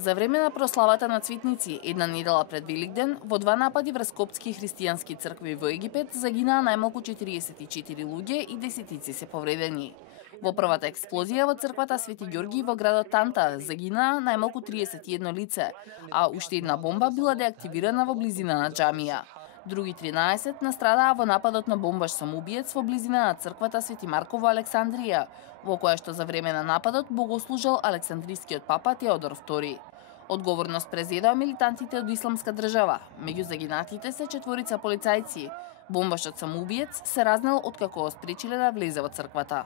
За време на прославата на Цветници, една недела пред Великден, во два напади врз коптски христијански цркви во Египет загинаа најмалку 44 луѓе и десетици се повредени. Во првата експлозија во црквата Свети Ѓорги во градот Танта загинаа најмалку 31 лице, а уште една бомба била деактивирана во близина на џамија. Други 13 настрадаа во нападот на бомбаш самоубиец во близина на црквата Свети Марко во Александрија, во која што за време на нападот богослужел Александрискиот папа Теодор II. Одговорност презедоа милитантите од Исламска држава. Меѓу загинатите се 4 полицајци. Бомбашот самоубиец се разнел откако го спречиле да влезе во црквата.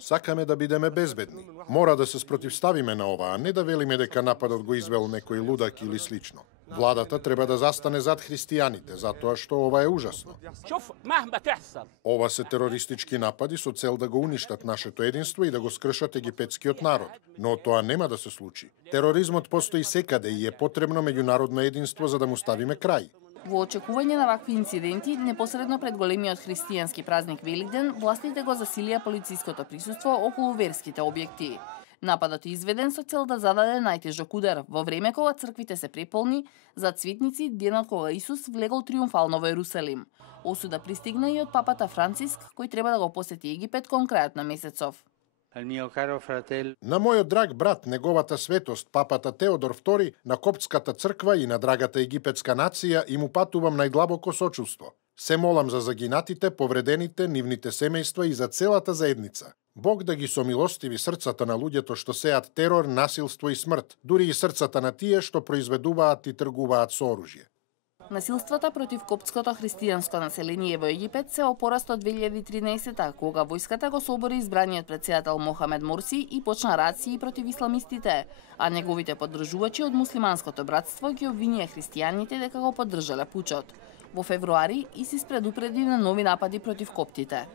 Сакаме да бидеме безбедни. Мора да се спротивставиме на ова, а не да велиме дека нападот го извел некој лудак или слично. Владата треба да застане зад христијаните, затоа што ова е ужасно. Ова се терористички напади со цел да го уништат нашето единство и да го скршат египетскиот народ. Но тоа нема да се случи. Тероризмот постои секаде и е потребно меѓународно единство за да му ставиме крај. Во очекување на вакви инциденти, непосредно пред големиот христијански празник Великден, властите го засилија полициското присуство околу верските објекти. Нападот е изведен со цел да зададе најтежок удар во време кога црквите се преполни за Цветници, денот кога Исус влегол триумфално во Ерусалим. Осуда пристигна и од папата Франциск, кој треба да го посети Египет кон крајот на месецов. На мојот драг брат, неговата светост, папата Теодор II, на коптската црква и на драгата египетска нација и му патувам најдлабоко сочувство. Се молам за загинатите, повредените, нивните семејства и за целата заедница. Бог да ги somилостиви срцата на луѓето што сеат терор, насилство и смрт, дури и срцата на тие што произведуваат и тргуваат со оружје. Насилствата против коптското христијанско население во Египет се опораст од 2013-та, кога војската го собори избраниот претседател Мохамед Морси и почна рации против исламистите, а неговите поддржувачи од муслиманското братство ги обвинија христијаните дека го поддржале пучот. Во февруари ИСИС предупреди на нови напади против коптите.